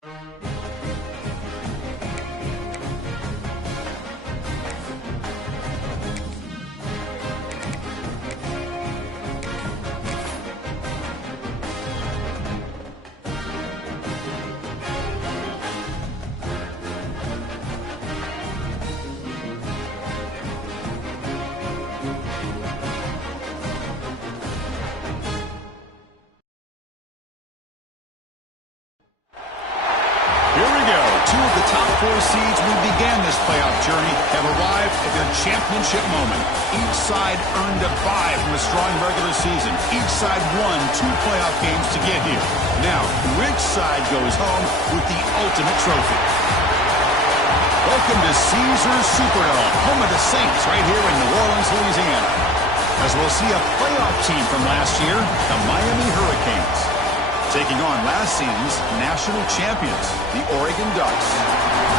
Two of the top 4 seeds who began this playoff journey have arrived at their championship moment. Each side earned a bye from a strong regular season. Each side won 2 playoff games to get here. Now, which side goes home with the ultimate trophy? Welcome to Caesars Superdome, home of the Saints, right here in New Orleans, Louisiana. As we'll see a playoff team from last year, the Miami Hurricanes, taking on last season's national champions, the Oregon Ducks.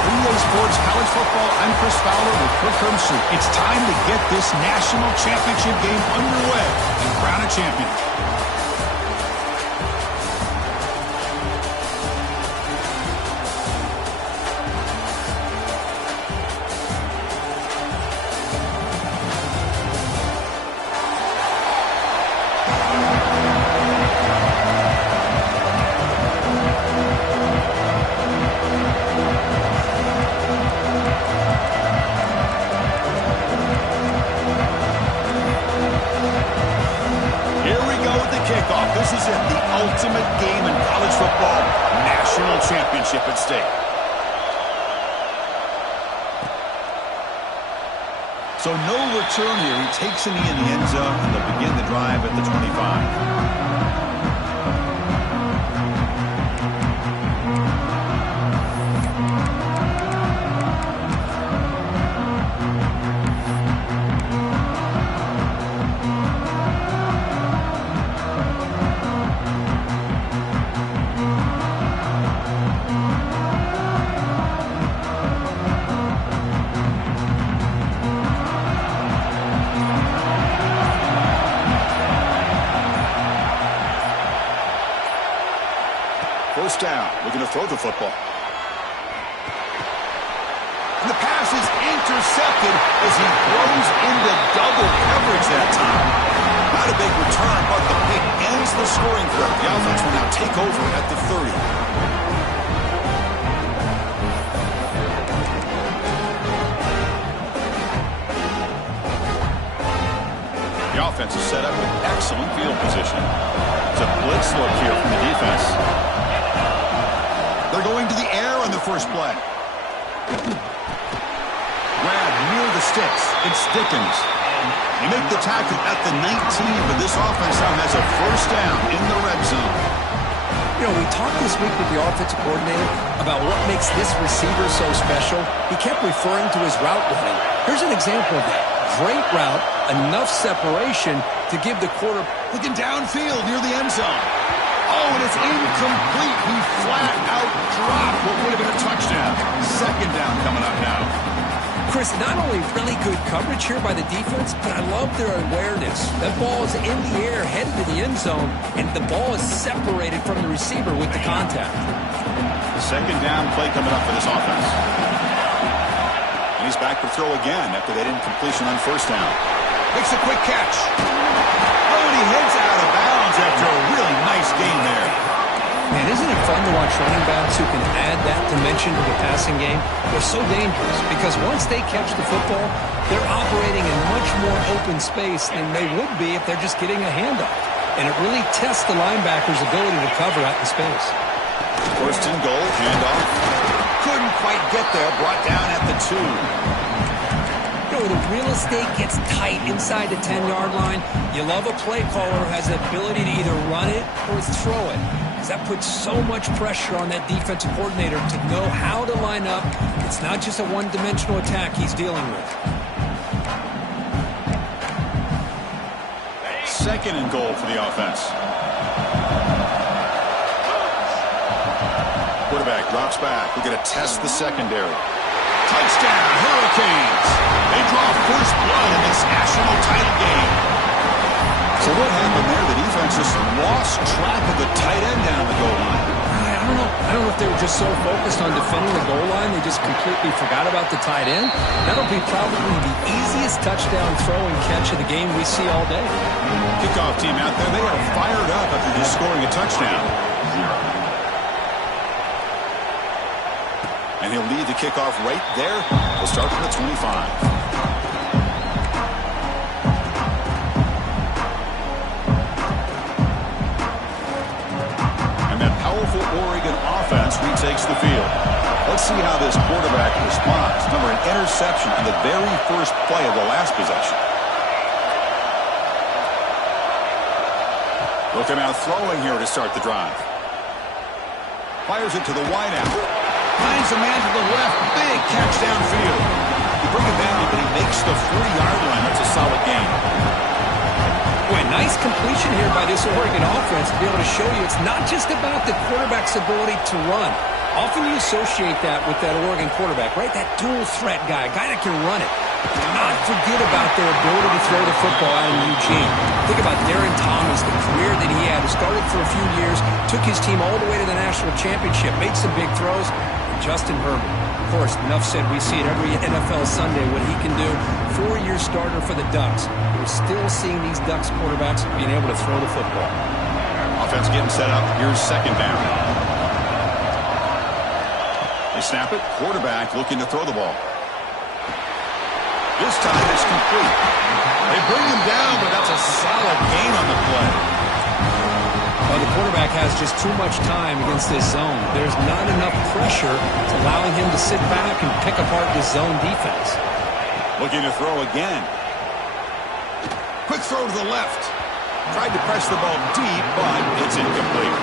For EA Sports College Football, I'm Chris Fowler with Kirk Herbstreit. It's time to get this national championship game underway and crown a champion. This is it, the ultimate game in college football, national championship at stake. So no return here. He takes a knee in the end zone, and they'll begin the drive at the 25. First down, looking to throw the football. And the pass is intercepted as he throws into double coverage that time. Not a big return, but the pick ends the scoring threat. The offense will now take over at the 30. The offense is set up with excellent field position. It's a blitz look here from the defense. They're going to the air on the first play. Grab near the sticks. It's Dickens. They make the tackle at the 19, but this offense now has a first down in the red zone. You know, we talked this week with the offensive coordinator about what makes this receiver so special. He kept referring to his route running. Here's an example of that. Great route, enough separation to give the quarterback. Looking downfield near the end zone. Oh, and it's incomplete. He flat out dropped what would have been a touchdown. Second down coming up now. Chris, not only really good coverage here by the defense, but I love their awareness. That ball is in the air, headed to the end zone, and the ball is separated from the receiver with the contact. Second down play coming up for this offense. And he's back to throw again after that incompletion on first down. Makes a quick catch. Oh, and he heads out of bounds after a really nice gain there. Man, isn't it fun to watch running backs who can add that dimension to the passing game? They're so dangerous because once they catch the football, they're operating in much more open space than they would be if they're just getting a handoff. And it really tests the linebacker's ability to cover out in space. First and goal, handoff. Couldn't quite get there, brought down at the 2. You know, the real estate gets tight inside the 10-yard line. You love a play caller who has the ability to either run it or throw it. Because that puts so much pressure on that defensive coordinator to know how to line up. It's not just a one-dimensional attack he's dealing with. Second and goal for the offense. Quarterback drops back. We're going to test the secondary. Touchdown, Hurricanes. They draw first blood in this national title game. So what happened there? The defense just lost track of the tight end down the goal line. I don't know if they were just so focused on defending the goal line, they just completely forgot about the tight end. That'll be probably the easiest touchdown throw and catch of the game we see all day. Kickoff team out there, they are fired up after just scoring a touchdown. And he'll lead the kickoff right there. We'll start from the 25. Powerful Oregon offense retakes the field. Let's see how this quarterback responds. Remember, an interception in the very first play of the last possession. Look at now throwing here to start the drive. Fires it to the wideout. Finds a man to the left. Big catch downfield. You bring it down, but he makes the 40-yard line. That's a solid gain. Boy, nice completion here by this Oregon offense to be able to show you it's not just about the quarterback's ability to run. Often you associate that with that Oregon quarterback, right? That dual threat guy, a guy that can run it. Do not forget about their ability to throw the football out of Eugene. Think about Darren Thomas, the career that he had. He started for a few years, took his team all the way to the national championship, made some big throws. And Justin Herbert, of course, enough said, we see it every NFL Sunday what he can do. 4-year starter for the Ducks. We're still seeing these Ducks quarterbacks being able to throw the football. Offense getting set up. Here's second down. They snap it. Quarterback looking to throw the ball. This time it's complete. They bring him down, but that's a solid gain on the play. Well, the quarterback has just too much time against this zone. There's not enough pressure to allowing him to sit back and pick apart this zone defense. Looking to throw again. Quick throw to the left. Tried to press the ball deep, but it's incomplete.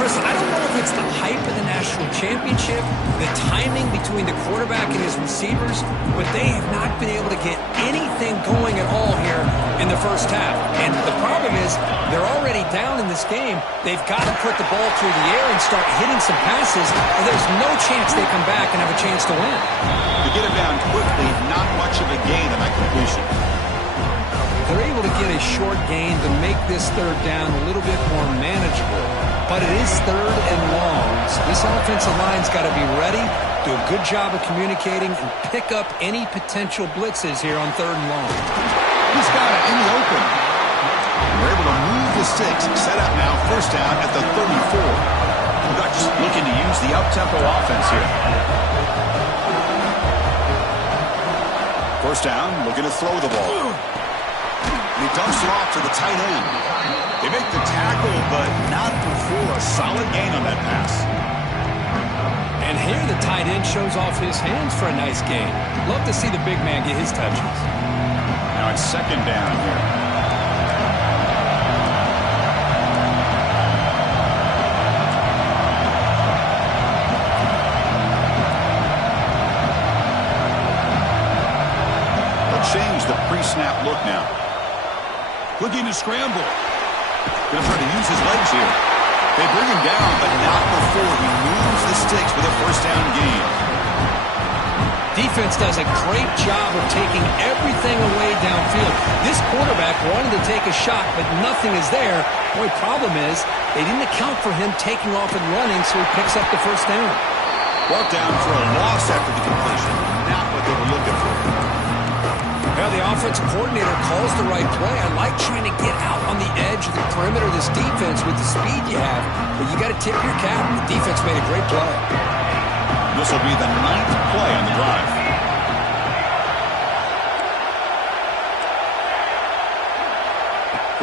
Chris, I don't know if it's the hype of the national championship, the timing between the quarterback and his receivers, but they have not been able to get anything going at all here in the first half. And the problem is they're already down in this game. They've got to put the ball through the air and start hitting some passes, or there's no chance they come back and have a chance to win. To get it down quickly, not much of a gain on that completion. They're able to get a short gain to make this third down a little bit more manageable. But it is third and long, so this offensive line's got to be ready, do a good job of communicating, and pick up any potential blitzes here on third and long. He's got it in the open. We're able to move the sticks. Set up now, first down at the 34. The Ducks looking to use the up-tempo offense here. First down, looking to throw the ball. And he dumps it off to the tight end. They make the tackle, but not before a solid gain on that pass. And here the tight end shows off his hands for a nice gain. Love to see the big man get his touches. Now it's second down here. They'll change the pre-snap look now. Looking to scramble. Going to try to use his legs here. They bring him down, but not before he moves the sticks with a first down gain. Defense does a great job of taking everything away downfield. This quarterback wanted to take a shot, but nothing is there. The only problem is they didn't account for him taking off and running, so he picks up the first down. Brought down for a loss after the completion. Not what they were looking for. Well, the offensive coordinator calls the right play. I like trying to get out on the edge of the perimeter of this defense with the speed you have, but you got to tip your cap. The defense made a great play. This will be the 9th play on the drive.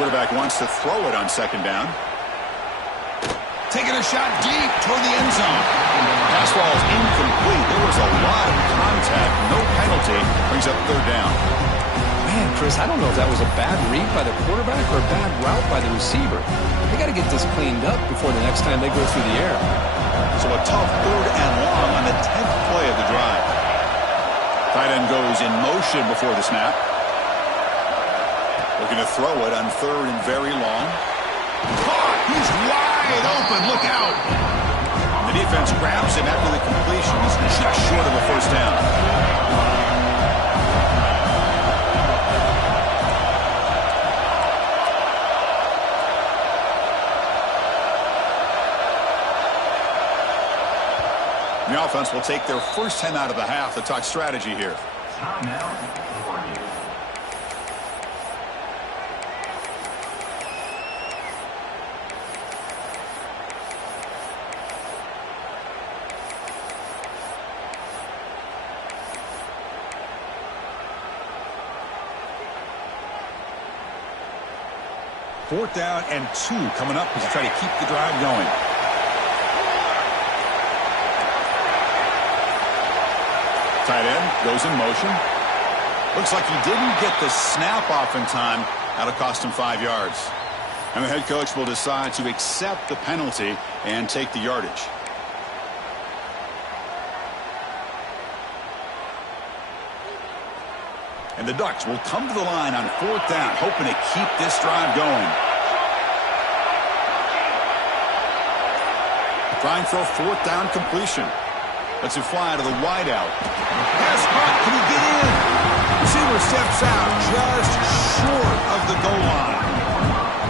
Quarterback wants to throw it on second down. Taking a shot deep toward the end zone. Pass ball is incomplete. There was a lot of contact. No penalty. Brings up third down. Man, Chris, I don't know if that was a bad read by the quarterback or a bad route by the receiver. They got to get this cleaned up before the next time they go through the air. So a tough third and long on the 10th play of the drive. Tight end goes in motion before the snap. Looking to throw it on third and very long. Caught! He's wide open. Look out! The defense grabs him after the completion. He's just short of a first down. The offense will take their first 10 out of the half to talk strategy here. Fourth down and 2 coming up as they try to keep the drive going. Tight end goes in motion. Looks like he didn't get the snap off in time. That'll cost him 5 yards. And the head coach will decide to accept the penalty and take the yardage. And the Ducks will come to the line on fourth down, hoping to keep this drive going. Trying for a fourth down completion. Lets it fly to the wideout. Pass caught. Can he get in? Receiver steps out just short of the goal line.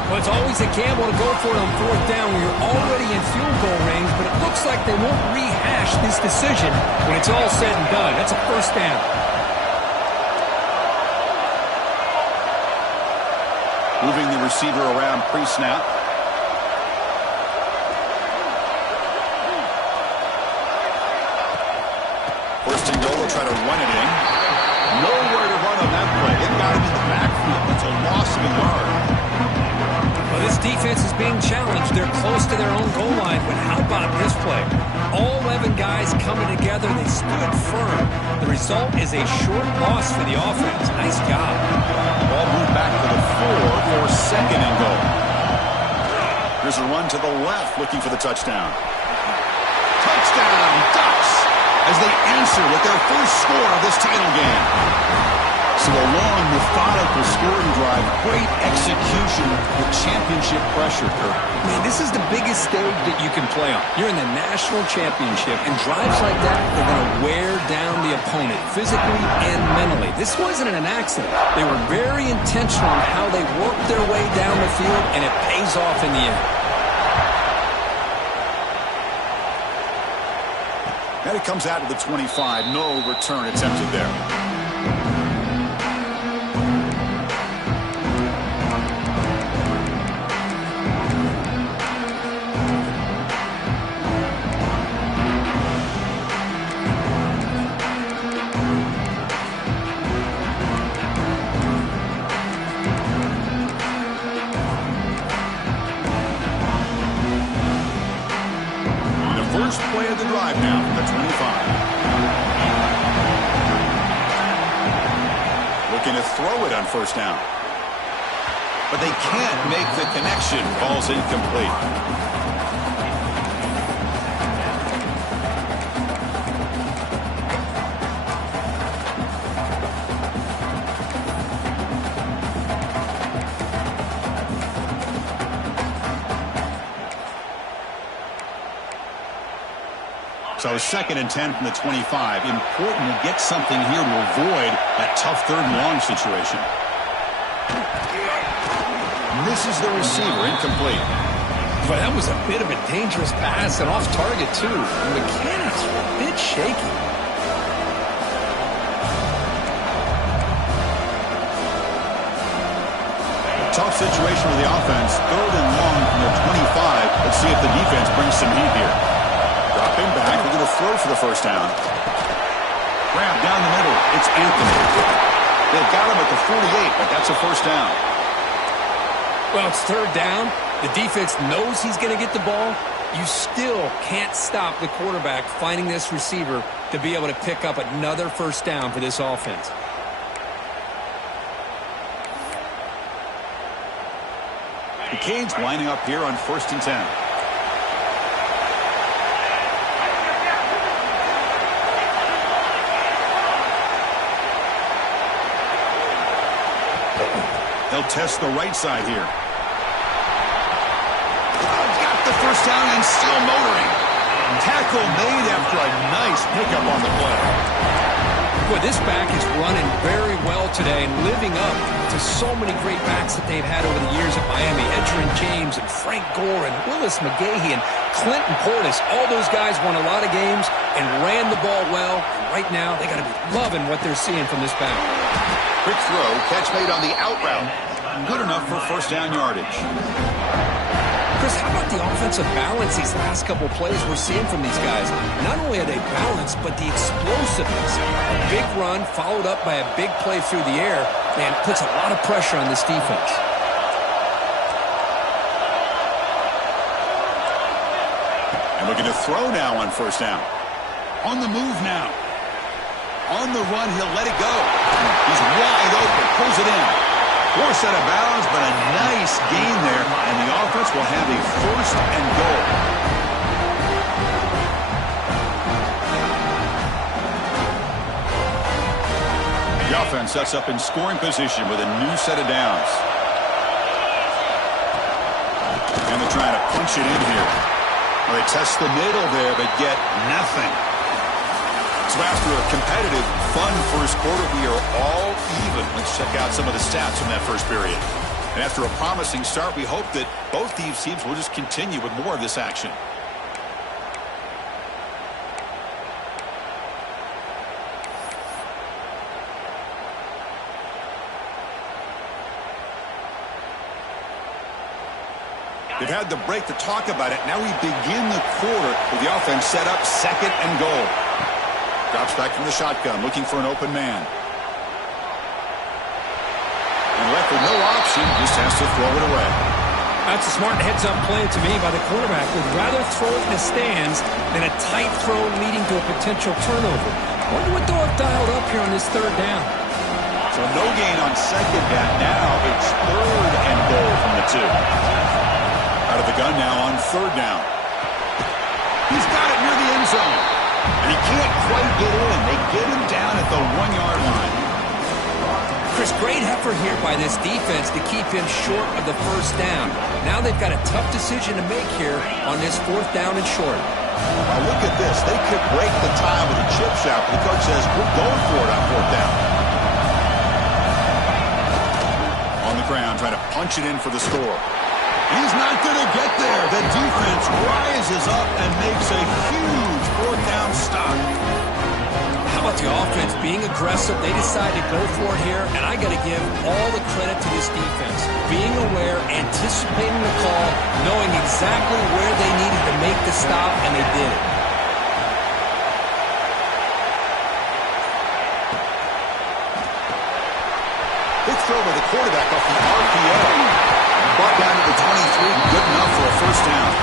Well, it's always a gamble to go for it on fourth down when you're already in field goal range, but it looks like they won't rehash this decision when it's all said and done. That's a first down. Moving the receiver around pre-snap. First and goal, will try to run it in. Nowhere to run on that play. It got him in the backfield. It's a loss of a yard. Well, this defense is being challenged. They're close to their own goal line, but how about this play? All 11 guys coming together. They stood firm. The result is a short loss for the offense. Nice job. Ball moved back to the 4 for second and goal. Here's a run to the left, looking for the touchdown. Touchdown, Ducks, as they answer with their first score of this title game. So a long, methodical scoring drive, great execution with championship pressure, Kirk. Man, this is the biggest stage that you can play on. You're in the national championship, and drives like that are going to wear down the opponent physically and mentally. This wasn't an accident. They were very intentional on how they worked their way down the field, and it pays off in the end. And it comes out to the 25. No return attempted there. First play of the drive now from the 25. Looking to throw it on first down. But they can't make the connection. Ball's incomplete. So second and 10 from the 25. Important to get something here to avoid that tough third and long situation. Misses the receiver, incomplete. Well, that was a bit of a dangerous pass and off target, too. The mechanics were a bit shaky. Tough situation with the offense. Third and long from the 25. Let's see if the defense brings some heat here. Dropping back, we're going to throw for the first down. Grab down the middle. It's Anthony. They've got him at the 48, but that's a first down. Well, it's third down. The defense knows he's going to get the ball. You still can't stop the quarterback finding this receiver to be able to pick up another first down for this offense. The Canes lining up here on first and 10. They'll test the right side here. Got the first down and still motoring. Tackle made after a nice pickup on the play. Boy, this back is running very well today and living up to so many great backs that they've had over the years at Miami. Edgerrin James and Frank Gore and Willis McGahee and Clinton Portis. All those guys won a lot of games and ran the ball well. And right now, they got to be loving what they're seeing from this back. Quick throw, catch made on the out route. Good enough for first down yardage. Chris, how about the offensive balance these last couple plays we're seeing from these guys? Not only are they balanced, but the explosiveness. A big run followed up by a big play through the air, and puts a lot of pressure on this defense. And looking to throw now on first down. On the move now. On the run, he'll let it go. He's wide open, pulls it in. Poor set of bounds, but a nice gain there, and the offense will have a first and goal. The offense sets up in scoring position with a new set of downs. And they're trying to punch it in here. Well, they test the middle there, but get nothing. So after a competitive, fun first quarter, we are all even. Let's check out some of the stats from that first period. And after a promising start, we hope that both these teams will just continue with more of this action. They've had the break to talk about it. Now we begin the quarter with the offense set up second and goal. Drops back from the shotgun, looking for an open man. And left with no option, just has to throw it away. That's a smart heads-up play to me by the quarterback. Would rather throw it in the stands than a tight throw leading to a potential turnover. Wonder what they'll have dialed up here on this third down. So no gain on second down. Now it's third and goal from the 2. Out of the gun now on third down. He's got it near the end zone. And he can't quite get in. They get him down at the 1-yard line. Chris, great effort here by this defense to keep him short of the first down. Now they've got a tough decision to make here on this fourth down and short. Now look at this. They could break the tie with a chip shot, but the coach says, we're going for it on fourth down. On the ground, trying to punch it in for the score. He's not going to get there. The defense rises up and makes a huge fourth down stop. How about the offense being aggressive? They decide to go for it here, and I got to give all the credit to this defense. Being aware, anticipating the call, knowing exactly where they needed to make the stop, and they did it. Big throw by the quarterback off the RPO. Brought down to the 23, good enough for a first down.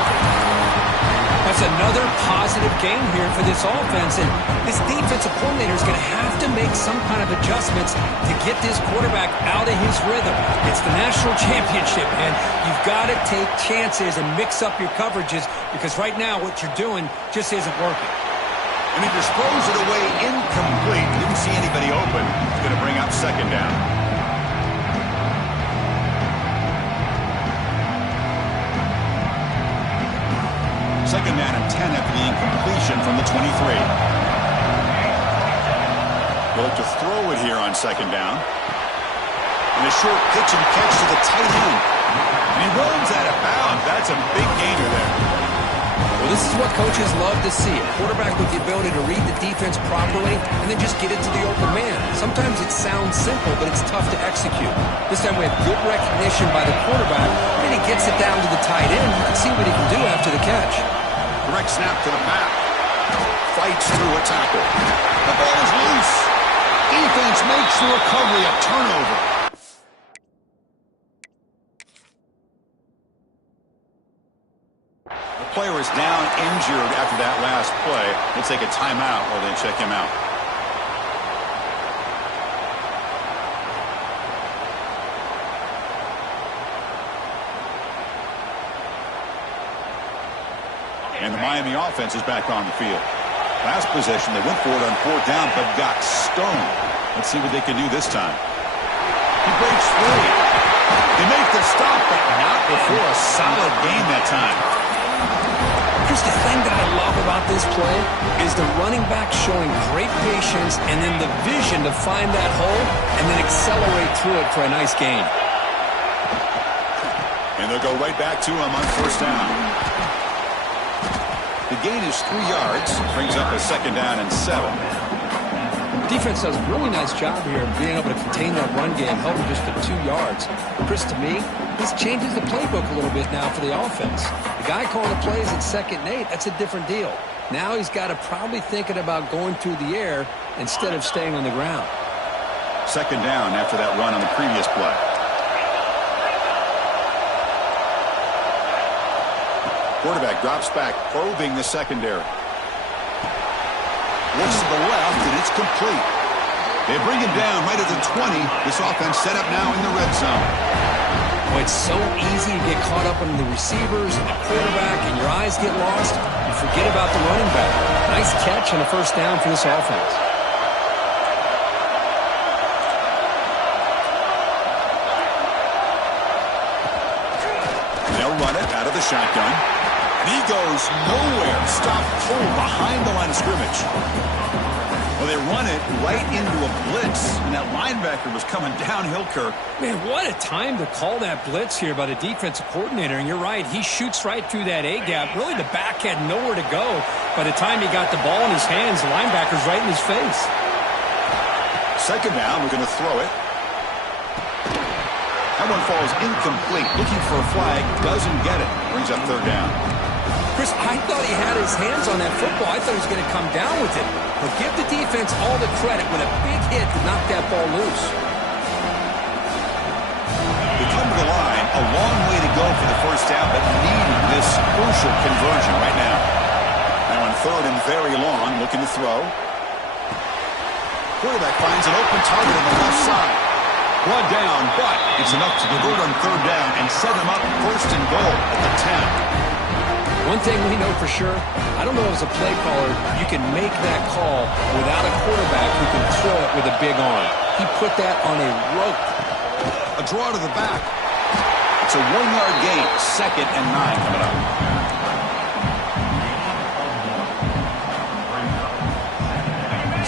That's another positive game here for this offense, and this defensive coordinator is going to have to make some kind of adjustments to get this quarterback out of his rhythm. It's the national championship, and you've got to take chances and mix up your coverages, because right now what you're doing just isn't working. And he throws it away incomplete. Didn't see anybody open. He's going to bring up second down. Second down and 10 after the incompletion from the 23. They'll look to throw it here on second down. And a short pitch and catch to the tight end. And he runs out of bounds. That's a big gainer there. Well, this is what coaches love to see. A quarterback with the ability to read the defense properly and then just get it to the open man. Sometimes it sounds simple, but it's tough to execute. This time we have good recognition by the quarterback, and he gets it down to the tight end. You can see what he can do after the catch. Direct snap to the back. Fights through a tackle. The ball is loose. Defense makes the recovery a turnover. The player is down injured after that last play. We'll take a timeout while they check him out. And the Miami offense is back on the field. Last possession, they went for it on fourth down, but got stoned. Let's see what they can do this time. He breaks free. They make the stop, but not before a solid gain that time. Here's the thing that I love about this play is the running back showing great patience and then the vision to find that hole and then accelerate through it for a nice gain. And they'll go right back to him on first down. The gain is 3 yards. Brings up a second down and 7. Defense does a really nice job here of being able to contain that run game, held him just for 2 yards. Chris, to me, this changes the playbook a little bit now for the offense. The guy calling the plays at 2nd and 8, that's a different deal. Now he's got to probably thinking about going through the air instead of staying on the ground. Second down after that run on the previous play. Quarterback drops back, probing the secondary. Looks to the left, and it's complete. They bring him down right at the 20. This offense set up now in the red zone. Well, it's so easy to get caught up in the receivers and the quarterback, and your eyes get lost. You forget about the running back. Nice catch and a first down for this offense. They'll run it out of the shotgun. He goes nowhere. Stopped cold behind the line of scrimmage. Well, they run it right into a blitz, and that linebacker was coming downhill, Kirk. Man, what a time to call that blitz here by the defensive coordinator. And you're right, he shoots right through that A-gap. Really, the back had nowhere to go. By the time he got the ball in his hands, the linebacker's right in his face. Second down, we're going to throw it. That one falls incomplete. Looking for a flag, doesn't get it. Brings up third down. Chris, I thought he had his hands on that football. I thought he was going to come down with it. But give the defense all the credit with a big hit to knock that ball loose. They come to the line, a long way to go for the first down, but needing this crucial conversion right now. Now on third and very long, looking to throw. Quarterback finds an open target on the left side. One down, but it's enough to convert on third down and set him up first and goal at the 10. One thing we know for sure, I don't know as a play caller, you can make that call without a quarterback who can throw it with a big arm. He put that on a rope. A draw to the back. It's a 1-yard gain. 2nd and 9 coming up.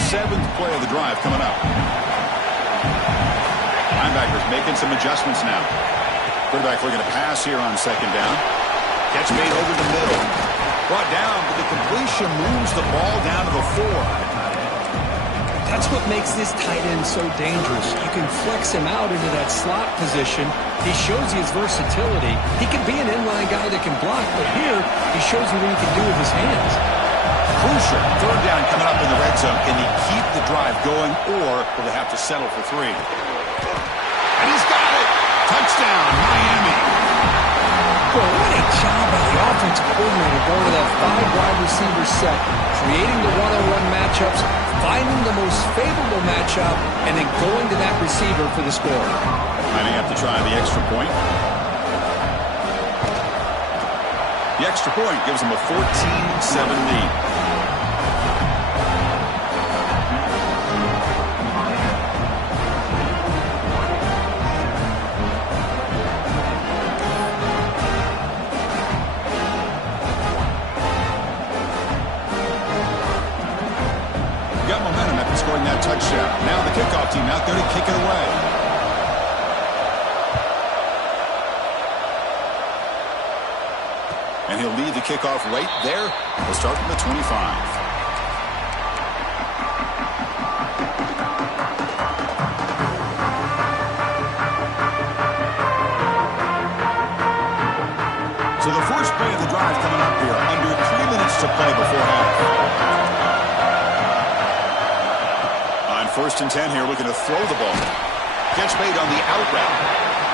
Seventh play of the drive coming up. Linebackers making some adjustments now. Quarterback looking to pass here on second down. Catch made over the middle. Brought down, but the completion moves the ball down to the 4. That's what makes this tight end so dangerous. You can flex him out into that slot position. He shows you his versatility. He can be an inline guy that can block, but here he shows you what he can do with his hands. Crucial. Third down coming up in the red zone. Can he keep the drive going, or will they have to settle for 3? And he's got it! Touchdown, Miami! Boy, what a job by the offensive coordinator going to that 5-wide receiver set, creating the one-on-one matchups, finding the most favorable matchup, and then going to that receiver for the score. Miami have to try the extra point. The extra point gives them a 14-7 lead. Got momentum after scoring that touchdown. Now the kickoff team out there to kick it away. And he'll lead the kickoff right there. We'll start from the 25. So the first play of the drive coming up here. Under 3 minutes to play before half. First and 10 here, looking to throw the ball. Catch made on the out route.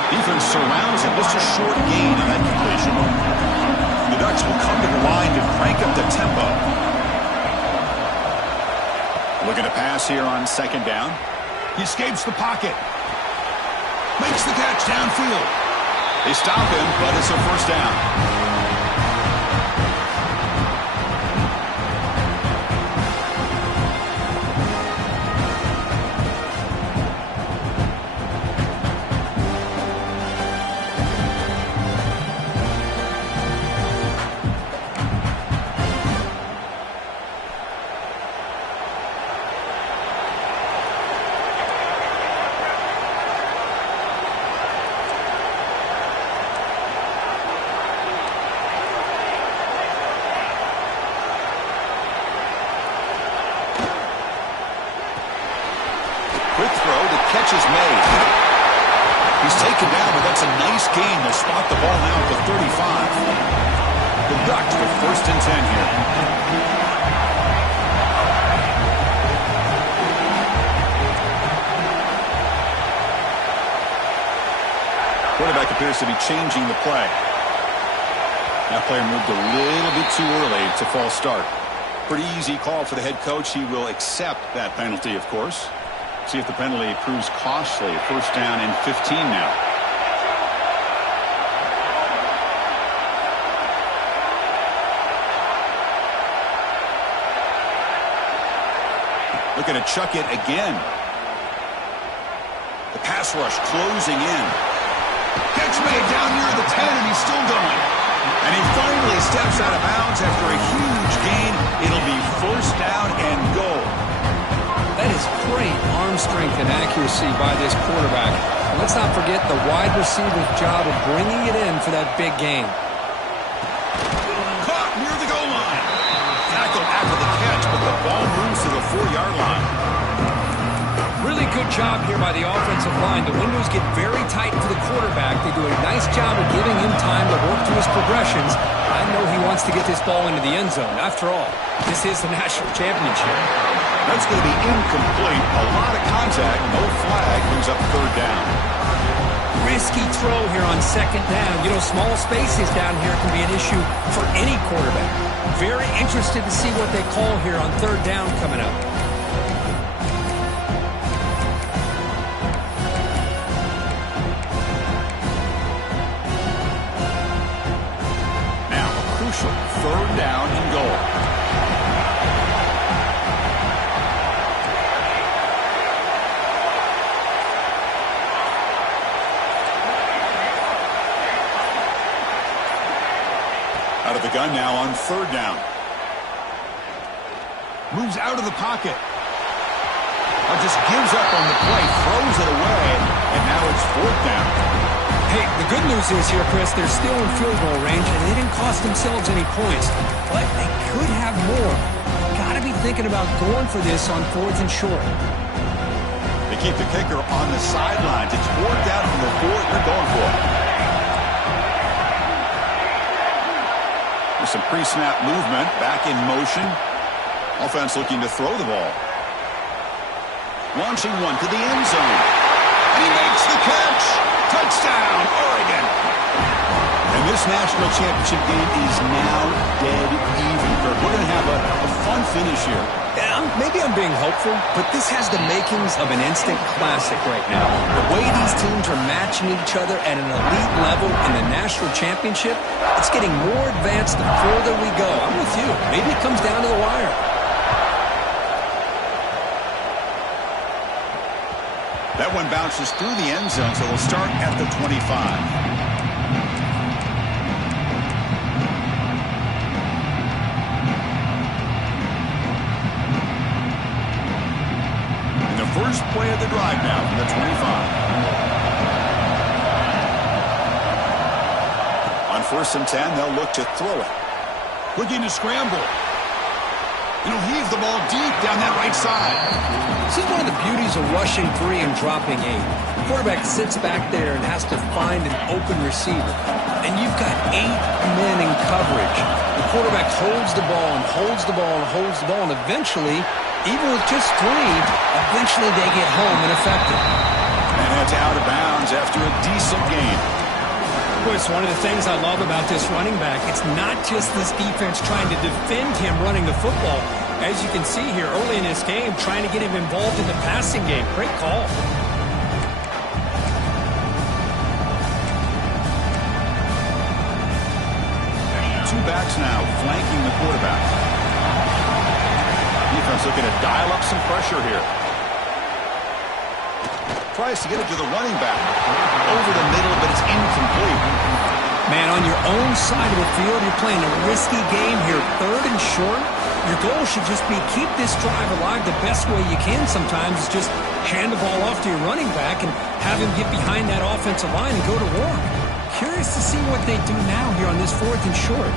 Defense surrounds him. Just a short gain on that completion. The Ducks will come to the line to crank up the tempo. Looking to pass here on second down. He escapes the pocket. Makes the catch downfield. They stop him, but it's a first down. gain. They'll spot the ball now at the 35. The Ducks with 1st and 10 here. Quarterback appears to be changing the play. That player moved a little bit too early. It's a false start. Pretty easy call for the head coach. He will accept that penalty, of course. See if the penalty proves costly. 1st down and 15 now. Looking to chuck it again. The pass rush closing in. Catch made down near the 10, and he's still going. And he finally steps out of bounds after a huge gain. It'll be 1st down and goal. That is great arm strength and accuracy by this quarterback. And let's not forget the wide receiver's job of bringing it in for that big gain. Caught near the goal line. Tackled after the catch, but the ball moves to the 4-yard line. Really good job here by the offensive line. The windows get very tight for the quarterback. They do a nice job of giving him time to work through his progressions. I know he wants to get this ball into the end zone. After all, this is the national championship. That's going to be incomplete. A lot of contact. No flag. Brings up 3rd down. Risky throw here on 2nd down. You know, small spaces down here can be an issue for any quarterback. Very interested to see what they call here on 3rd down coming up. Now, a crucial 3rd down and goal. Out of the gun now on 3rd down. Moves out of the pocket. Just gives up on the play, throws it away, and now it's 4th down. Hey, the good news is here, Chris, they're still in field goal range, and they didn't cost themselves any points. But they could have more. Got to be thinking about going for this on 4th and short. They keep the kicker on the sidelines. It's 4th down from the 4. They're going for it. Some pre-snap movement, back in motion. Offense looking to throw the ball. Launching one to the end zone. And he makes the catch. Touchdown, Oregon. And this national championship game is now dead even. We're going to have a fun finish here. Yeah, maybe I'm being hopeful, but this has the makings of an instant classic right now. The way these teams are matching each other at an elite level in the national championship, it's getting more advanced the further we go. I'm with you. Maybe it comes down to the wire. That one bounces through the end zone, so they'll start at the 25. First play of the drive now from the 25. On 1st and 10, they'll look to throw it. Looking to scramble. And he'll heave the ball deep down that right side. This is one of the beauties of rushing 3 and dropping 8. The quarterback sits back there and has to find an open receiver. And you've got 8 men in coverage. The quarterback holds the ball and holds the ball and holds the ball, and eventually, even with just 3, eventually they get home and effective. And it's out of bounds after a decent gain. Chris, one of the things I love about this running back, it's not just this defense trying to defend him running the football. As you can see here early in this game, trying to get him involved in the passing game. Great call. Two backs now flanking the quarterback. Defense looking to dial up some pressure here. Tries to get it to the running back. Over the middle, but it's incomplete. Man, on your own side of the field, you're playing a risky game here. 3rd and short. Your goal should just be keep this drive alive the best way you can sometimes is just hand the ball off to your running back and have him get behind that offensive line and go to work. Curious to see what they do now here on this 4th and short.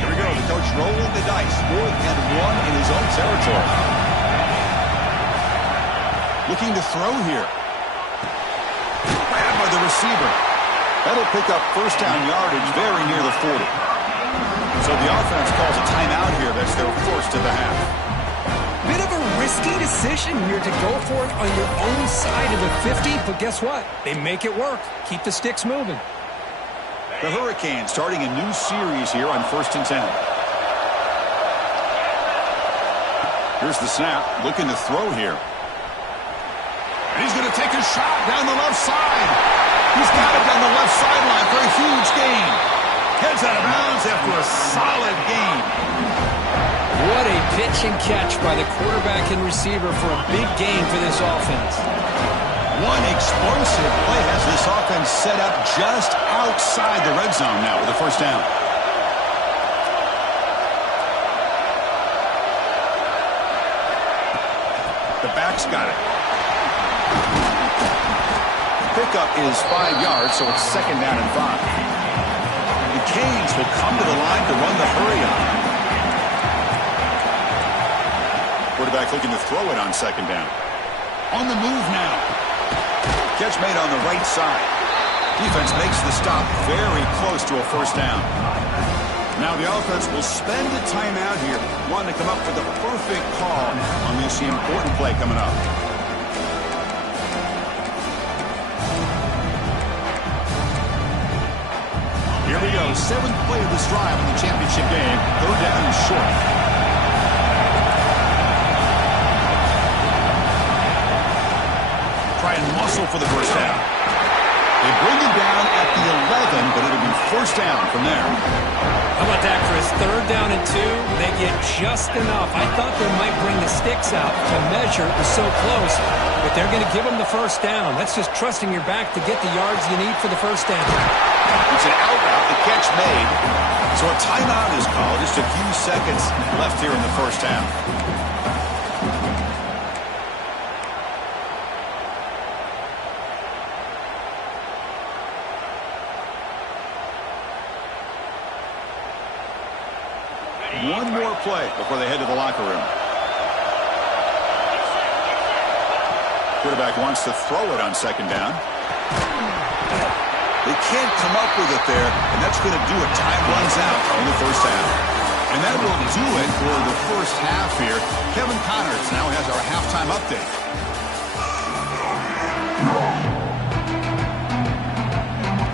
Here we go. The coach rolling the dice. 4th and 1 in his own territory. Looking to throw here. Grabbed by the receiver. That'll pick up first down yardage very near the 40. So the offense calls a timeout here. That's their first of the half. Bit of a risky decision here to go for it on your own side of the 50, but guess what? They make it work. Keep the sticks moving. The Hurricanes starting a new series here on 1st and 10. Here's the snap, looking to throw here. And he's going to take a shot down the left side. He's got it down the left sideline for a huge gain. Heads out of bounds after a solid gain. What a pitch and catch by the quarterback and receiver for a big gain for this offense. One explosive play has this offense set up just outside the red zone now with a first down. The back's got it. Pickup is 5 yards, so it's 2nd down and 5. The Canes will come to the line to run the hurry on. Quarterback looking to throw it on 2nd down. On the move now. Catch made on the right side. Defense makes the stop very close to a first down. Now the offense will spend a timeout here, wanting to come up with the perfect call on this important play coming up. Here we go, 7th play of this drive in the championship game. 3rd down and short. Try and muscle for the first down. They bring him down at the 11, but it'll be first down from there. How about that, Chris? 3rd down and 2. They get just enough. I thought they might bring the sticks out to measure. It was so close, but they're going to give them the first down. That's just trusting your back to get the yards you need for the first down. It's an out route, the catch made. So a timeout is called. Just a few seconds left here in the first half. One more play before they head to the locker room. Quarterback wants to throw it on 2nd down. They can't come up with it there, and that's going to do it. Time runs out in the first half. And that will do it for the first half here. Kevin Connors now has our halftime update.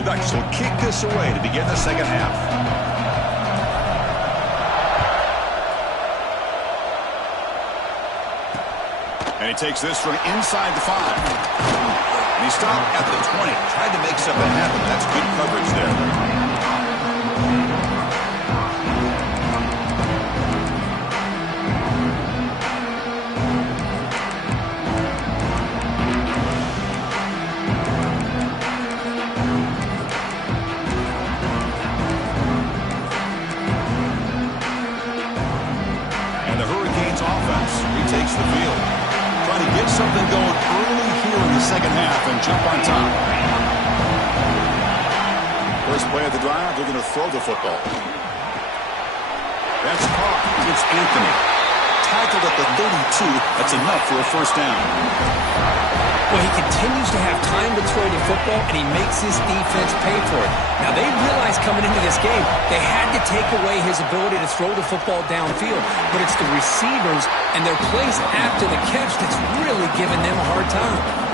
The Ducks will kick this away to begin the second half. And he takes this from inside the 5. And he stopped at the 20. Tried to make something happen. That's good coverage there. And the Hurricanes offense retakes the field. Trying to get something going early here in the second half and jump on top. First play of the drive, they're going to throw the football. That's caught. It's Anthony. Tackled at the 32. That's enough for a first down. Well, he continues to have time to throw the football, and he makes his defense pay for it. Now, they realized coming into this game, they had to take away his ability to throw the football downfield. But it's the receivers and their plays after the catch that's really giving them a hard time.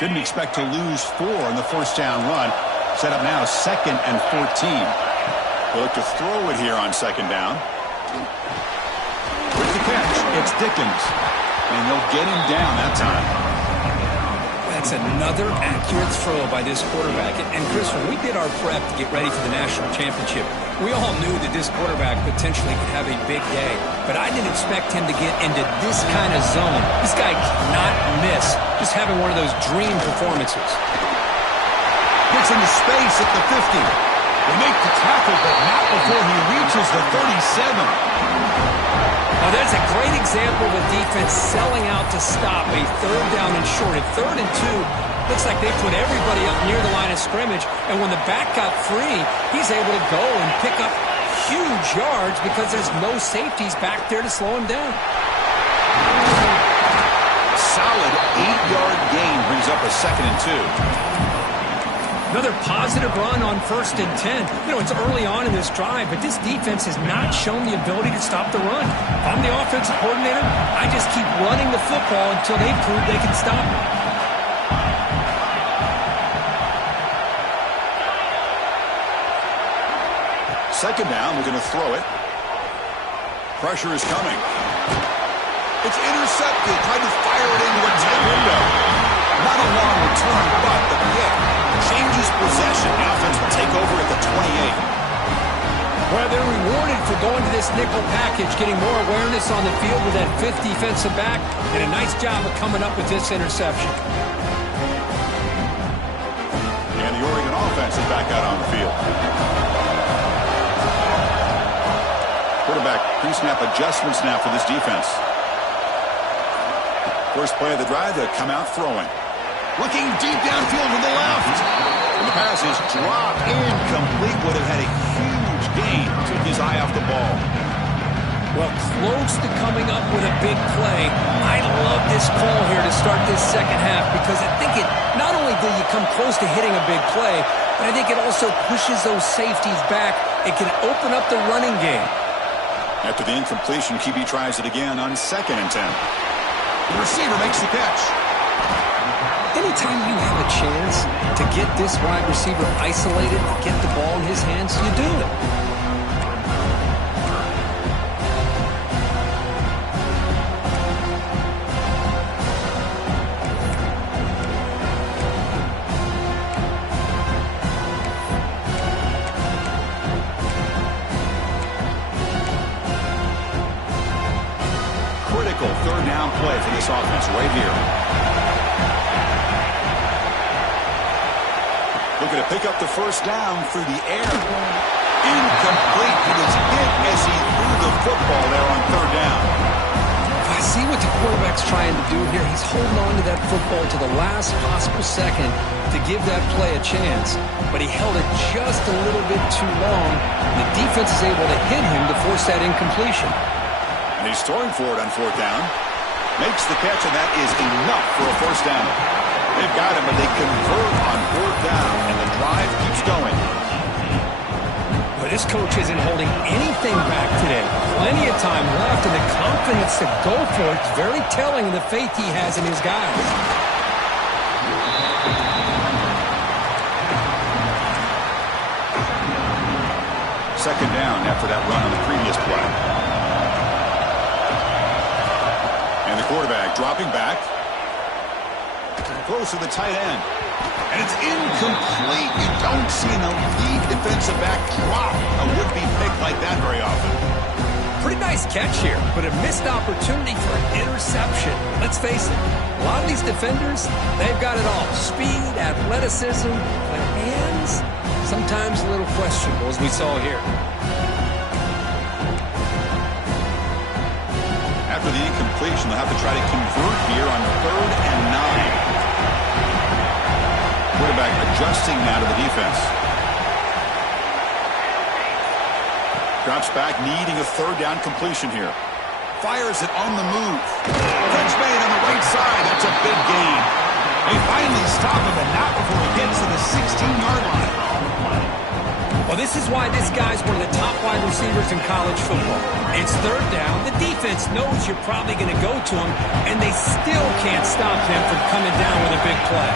Didn't expect to lose 4 in the first down run. Set up now 2nd and 14. They'll look to throw it here on 2nd down. With the catch, it's Dickens. And they'll get him down that time. That's another accurate throw by this quarterback. And Chris, when we did our prep to get ready for the national championship, we all knew that this quarterback potentially could have a big day. But I didn't expect him to get into this kind of zone. This guy cannot miss. Just having one of those dream performances. Gets into space at the 50. They make the tackle, but not before he reaches the 37. Now, that's a great example of a defense selling out to stop a 3rd down and short. At 3rd and 2, Looks like they put everybody up near the line of scrimmage, and when the back got free, he's able to go and pick up huge yards because there's no safeties back there to slow him down. A solid 8-yard gain brings up a 2nd and 2. Another positive run on 1st and 10. You know, it's early on in this drive, but this defense has not shown the ability to stop the run. If I'm the offensive coordinator, I just keep running the football until they prove they can stop it. Second down, we're going to throw it. Pressure is coming. It's intercepted. Tried to fire it into a tight window. Not a long return, but the pick changes possession. The offense will take over at the 28. Well, they're rewarded for going to this nickel package, getting more awareness on the field with that 5th defensive back, and a nice job of coming up with this interception. And the Oregon offense is back out on the field. Quarterback pre-snap adjustments now for this defense. First play of the drive, they come out throwing. Looking deep downfield to the left. And the pass is dropped incomplete. Would have had a huge gain. Took his eye off the ball. Well, close to coming up with a big play. I love this call here to start this second half because I think it not only do you come close to hitting a big play, but I think it also pushes those safeties back. It can open up the running game. After the incompletion, QB tries it again on 2nd and 10. The receiver makes the catch. Anytime you have a chance to get this wide receiver isolated, get the ball in his hands, you do it. Critical 3rd down play for this offense right here. Looking to pick up the 1st down through the air. Incomplete. He was hit as he threw the football there on 3rd down. I see what the quarterback's trying to do here. He's holding on to that football to the last possible second to give that play a chance. But he held it just a little bit too long. The defense is able to hit him to force that incompletion. And he's throwing for it on 4th down. Makes the catch, and that is enough for a 1st down. They've got him, but they convert on 4th down, and the drive keeps going. But this coach isn't holding anything back today. Plenty of time left, and the confidence to go for it is very telling of the faith he has in his guys. Second down after that run on the previous play. And the quarterback dropping back. Close to the tight end. And it's incomplete. You don't see an elite defensive back drop a would-be pick like that very often. Pretty nice catch here, but a missed opportunity for an interception. Let's face it, a lot of these defenders, they've got it all. Speed, athleticism, their hands, sometimes a little questionable, as we saw here. After the incompletion, they'll have to try to convert here on 3rd and 9. Quarterback adjusting now to the defense. Drops back, needing a 3rd down completion here. Fires it on the move. Catch made on the right side. That's a big gain. They finally stop him, but not before he gets to the 16-yard line. Well, this is why this guy's one of the top wide receivers in college football. It's 3rd down. The defense knows you're probably going to go to him, and they still can't stop him from coming down with a big play.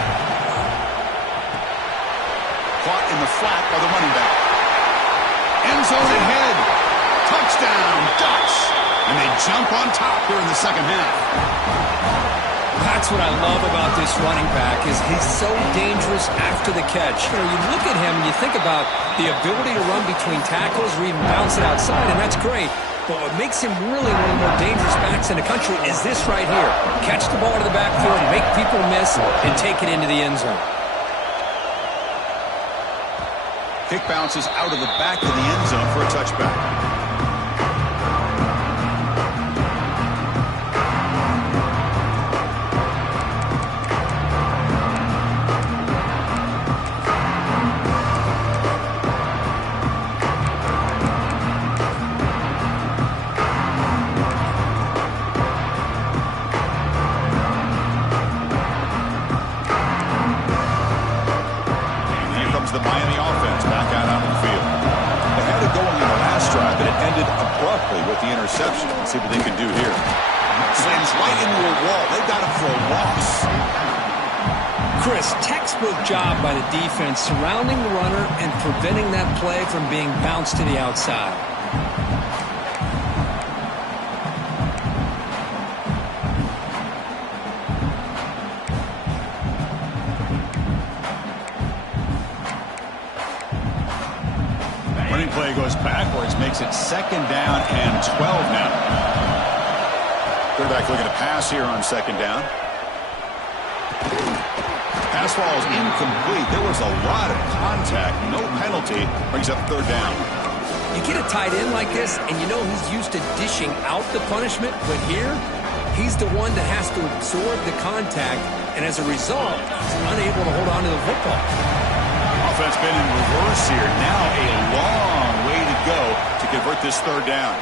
Caught in the flat by the running back. End zone ahead. Touchdown, Ducks. And they jump on top here in the second half. That's what I love about this running back is he's so dangerous after the catch. You know, you look at him and you think about the ability to run between tackles or even bounce it outside, and that's great. But what makes him really one of the more dangerous backs in the country is this right here. Catch the ball to the backfield, make people miss, and take it into the end zone. Kick bounces out of the back of the end zone for a touchback. abruptly with the interception. Let's see what they can do here. Slams right into a wall. They got him for a loss. Chris, textbook job by the defense surrounding the runner and preventing that play from being bounced to the outside. Running play goes backwards, makes it 2nd down and 12 now. Quarterback looking to pass here on 2nd down. Pass ball is incomplete. There was a lot of contact. No penalty. Brings up 3rd down. You get a tight end like this, and you know he's used to dishing out the punishment, but here, he's the one that has to absorb the contact, and as a result, he's unable to hold on to the football. Offense been in reverse here. Now a long way to go to convert this 3rd down.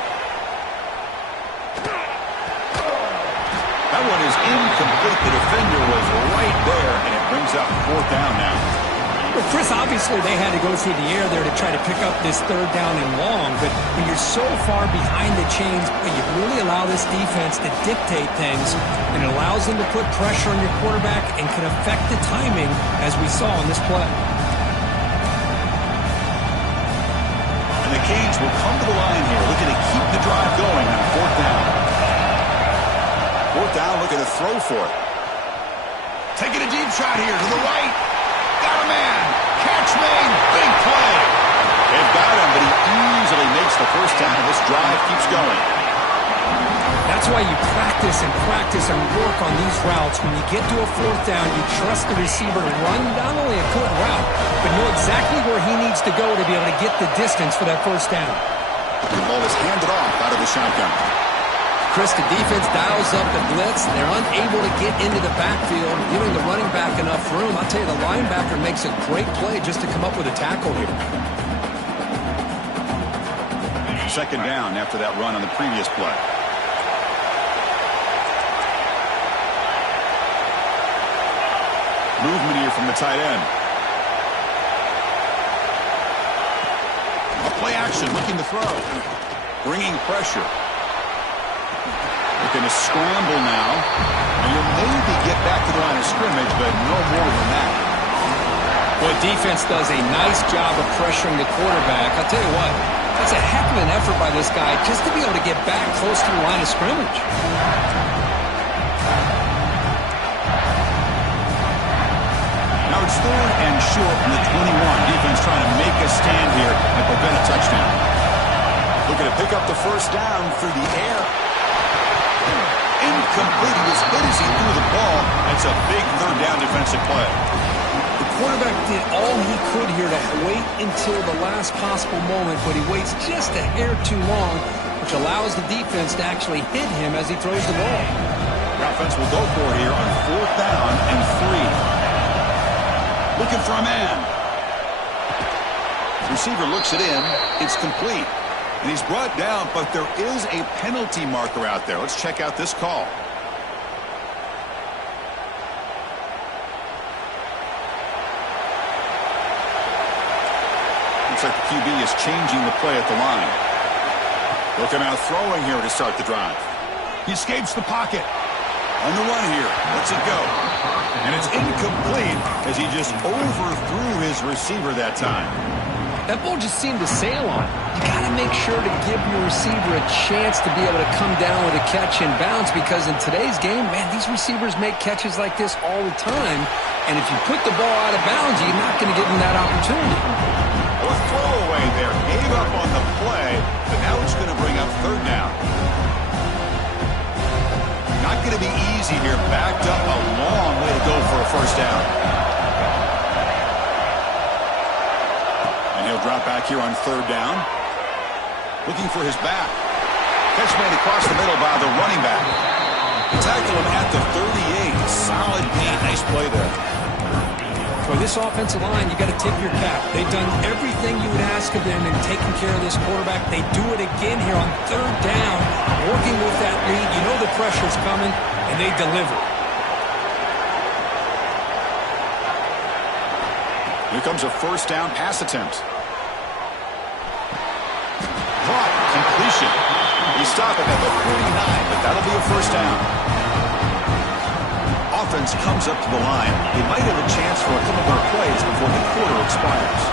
That one is incomplete. The defender was right there, and it brings up 4th down now. Well, Chris, obviously they had to go through the air there to try to pick up this 3rd down and long, but when you're so far behind the chains, you really allow this defense to dictate things, and it allows them to put pressure on your quarterback and can affect the timing, as we saw in this play. And the Canes will come to the line here, looking to keep the drive going on 4th down. 4th down, looking to throw for it. Taking a deep shot here to the right. Got a man. Catch made. Big play. They've got him, but he easily makes the 1st down, and this drive keeps going. That's why you practice and work on these routes. When you get to a 4th down, you trust the receiver to run not only a good route, but know exactly where he needs to go to be able to get the distance for that 1st down. The ball is handed off out of the shotgun. Chris, the defense dials up the blitz. They're unable to get into the backfield, giving the running back enough room. I'll tell you, the linebacker makes a great play just to come up with a tackle here. 2nd down after that run on the previous play. Movement here from the tight end. A play action, looking to throw. Bringing pressure. Looking to scramble now. And you'll maybe get back to the line of scrimmage, but no more than that. Well, defense does a nice job of pressuring the quarterback. I'll tell you what, that's a heck of an effort by this guy just to be able to get back close to the line of scrimmage. Now it's 3rd and short from the 21. Defense trying to make a stand here and prevent a touchdown. Looking to pick up the 1st down through the air. Incomplete. He was hit as he threw the ball. That's a big 3rd down defensive play. The quarterback did all he could here to wait until the last possible moment, but he waits just a hair too long, which allows the defense to actually hit him as he throws the ball. The offense will go for it here on 4th down and 3. Looking for a man. Receiver looks it in. It's complete. And he's brought down, but there is a penalty marker out there. Let's check out this call. Looks like the QB is changing the play at the line. Looking out throwing here to start the drive. He escapes the pocket. On the run here. Lets it go. And it's incomplete as he just overthrew his receiver that time. That ball just seemed to sail on. You got to make sure to give your receiver a chance to be able to come down with a catch and bounce, because in today's game, man, these receivers make catches like this all the time. And if you put the ball out of bounds, you're not going to give them that opportunity. A throwaway there. Gave up on the play, but now it's going to bring up 3rd down. Not going to be easy here. Backed up a long way to go for a 1st down. He'll drop back here on 3rd down. Looking for his back. Catch made across the middle by the running back. Tackle him at the 38. Solid gain. Nice play there. For this offensive line, you got to tip your cap. They've done everything you would ask of them in taking care of this quarterback. They do it again here on 3rd down, working with that lead. You know the pressure's coming, and they deliver. Here comes a 1st down pass attempt. Caught. Completion. stop it at the 49, but that'll be a first down. Offense comes up to the line. They might have a chance for a couple more plays before the quarter expires.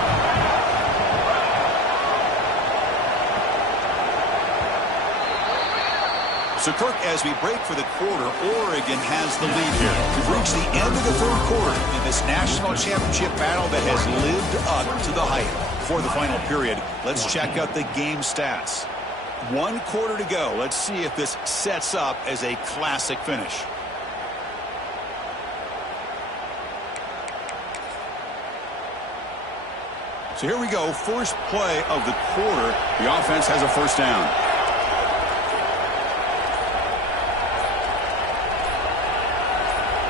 So, Kirk, as we break for the quarter, Oregon has the lead here. We've reached the end of the third quarter in this national championship battle that has lived up to the hype. For the final period, let's check out the game stats. 1 quarter to go. Let's see if this sets up as a classic finish. So here we go. First play of the quarter. The offense has a first down.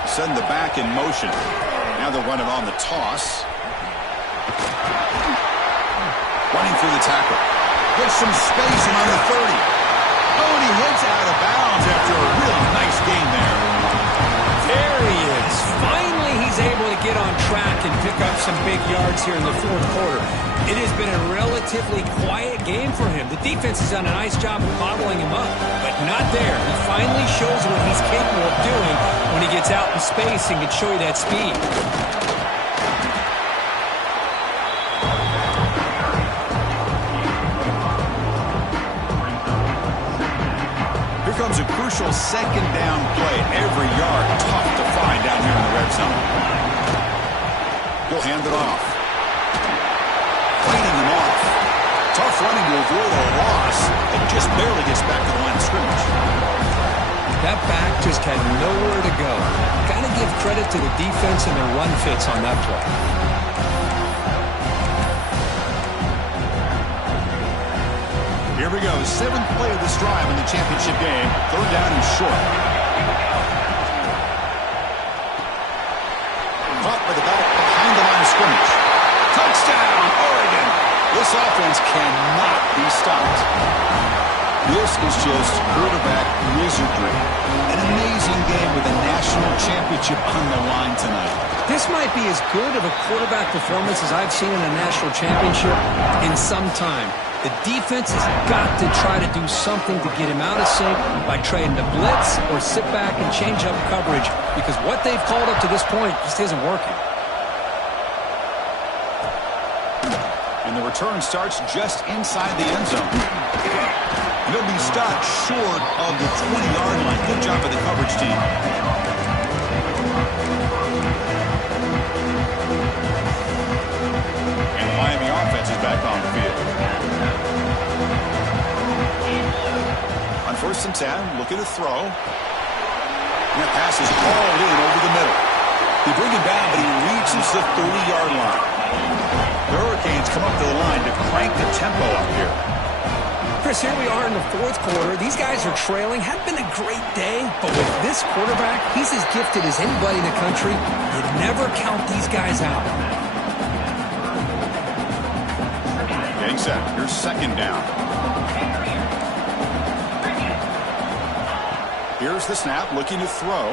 Send the back in motion. Now they're running on the toss. Running through the tackle. Gets some space on the 30. Oh, and he heads out of bounds after a really nice gain there. There he is. Finally, he's able to get on track and pick up some big yards here in the fourth quarter. It has been a relatively quiet game for him. The defense has done a nice job of bottling him up, but not there. He finally shows what he's capable of doing when he gets out in space and can show you that speed. Here comes a crucial second down play. Every yard tough to find down here in the red zone. He'll hand it off. Cleaning him off. Tough running to avoid a loss. And just barely gets back to the line of scrimmage. That back just had nowhere to go. Got to give credit to the defense and their run fits on that play. Here we go. 7th play of this drive in the championship game. 3rd down and short. Caught by the back behind the line of scrimmage. Touchdown, Oregon. This offense cannot be stopped. This is just quarterback wizardry. An amazing game with a national championship on the line tonight. This might be as good of a quarterback performance as I've seen in a national championship in some time. The defense has got to try to do something to get him out of sync by trying to blitz or sit back and change up coverage, because what they've called up to this point just isn't working. And the return starts just inside the end zone. He'll be stopped short of the 20-yard line. Good job by the coverage team. And the Miami offense is back on the field. On 1st and 10, looking to throw. And that pass is hauled in over the middle. They bring him down, but he reaches the 30-yard line. The Hurricanes come up to the line to crank the tempo up here. Chris, here we are in the 4th quarter. These guys are trailing. Hadn't been a great day, but with this quarterback, he's as gifted as anybody in the country. You'd never count these guys out. Getting set. Here's 2nd down. Here's the snap, looking to throw.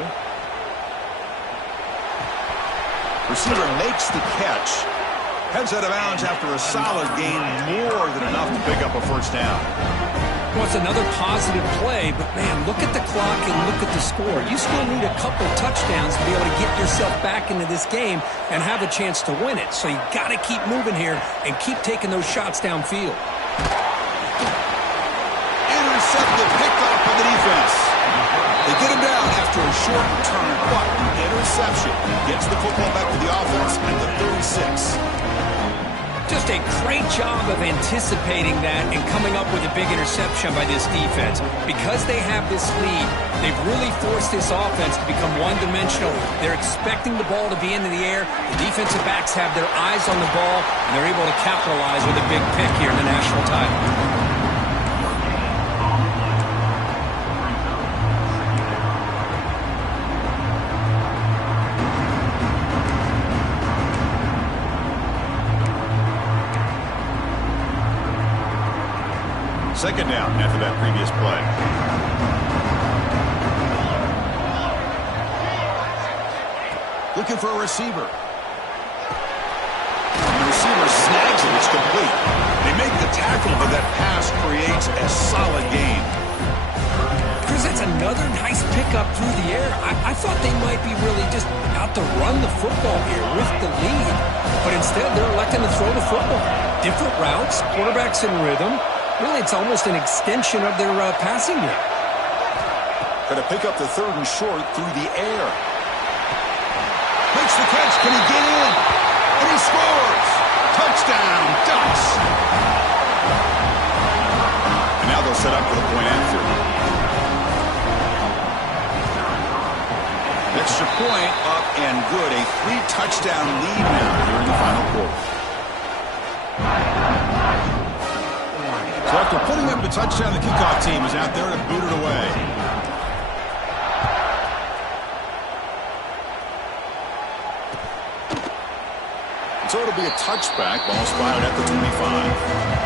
Receiver makes the catch. Heads out of bounds after a solid gain, more than enough to pick up a first down. Well, it's another positive play, but man, look at the clock and look at the score. You still need a couple touchdowns to be able to get yourself back into this game and have a chance to win it. So you got to keep moving here and keep taking those shots downfield. Intercepted, picked off by the defense. They get him down after a short return, but interception gets the football back to the offense at the 36. Just a great job of anticipating that and coming up with a big interception by this defense. Because they have this lead, they've really forced this offense to become one-dimensional. They're expecting the ball to be into the air. The defensive backs have their eyes on the ball, and they're able to capitalize with a big pick here in the national title. Second down after that previous play. Looking for a receiver. And the receiver snags it. It's complete. They make the tackle, but that pass creates a solid gain. another nice pickup through the air. I thought they might be really just out to run the football here with the lead. But instead, they're electing to throw the football. Different routes, quarterback's in rhythm. Really, it's almost an extension of their passing game. Going to pick up the 3rd and short through the air. Makes the catch. Can he get in? And he scores. Touchdown, Ducks. And now they'll set up for the point after. Extra point up and good. A 3-touchdown lead now here in the final quarter. So after putting up the touchdown, the kickoff team is out there to boot it away. So it'll be a touchback. Ball spotted at the 25.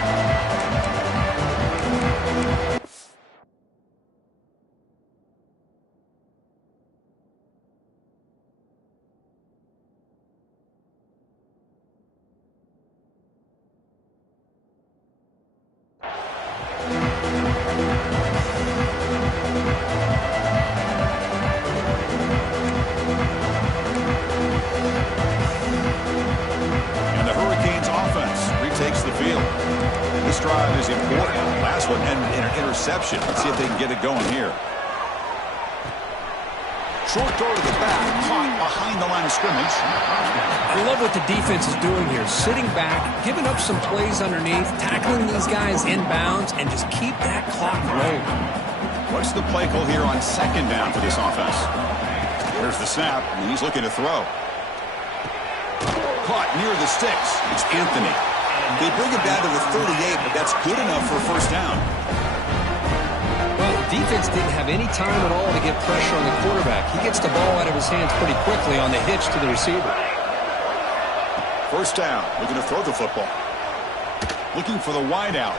Drive is important. Last one ended in an interception. Let's see if they can get it going here. Short throw to the back, caught behind the line of scrimmage. I love what the defense is doing here. Sitting back, giving up some plays underneath, tackling these guys inbounds, and just keep that clock rolling. What's the play call here on 2nd down for this offense? Here's the snap, and he's looking to throw. Caught near the sticks. It's Anthony. They bring it down to the 38, but that's good enough for a 1st down. Well, the defense didn't have any time at all to get pressure on the quarterback. He gets the ball out of his hands pretty quickly on the hitch to the receiver. 1st down. Looking to throw the football. Looking for the wide out.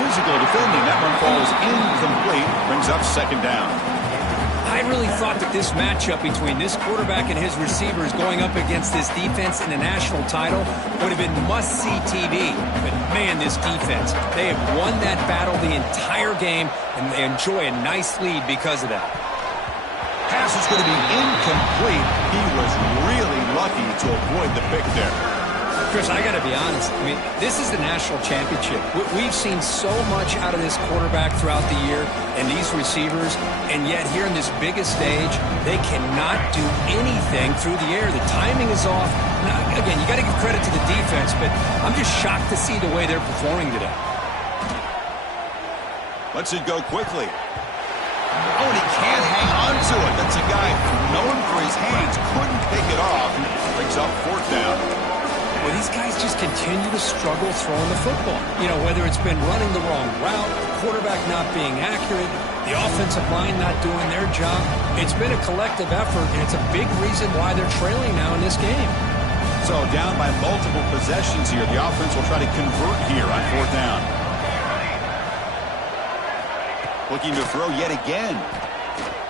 Physical defending. That one falls incomplete. Brings up 2nd down. I really thought that this matchup between this quarterback and his receivers going up against this defense in a national title would have been must-see TV. But, man, this defense, they have won that battle the entire game, and they enjoy a nice lead because of that. Pass is going to be incomplete. He was really lucky to avoid the pick there. Chris, I got to be honest. I mean, this is the national championship. We've seen so much out of this quarterback throughout the year and these receivers, and yet here in this biggest stage, they cannot do anything through the air. The timing is off. Now, again, you got to give credit to the defense, but I'm just shocked to see the way they're performing today. Lets it go quickly. Oh, and he can't hang on to it. That's a guy known for his hands. Couldn't pick it off. Brings up 4th down. Well, these guys just continue to struggle throwing the football. You know, whether it's been running the wrong route, quarterback not being accurate, the offensive line not doing their job. It's been a collective effort, and it's a big reason why they're trailing now in this game. So down by multiple possessions here. The offense will try to convert here on 4th down. Looking to throw yet again.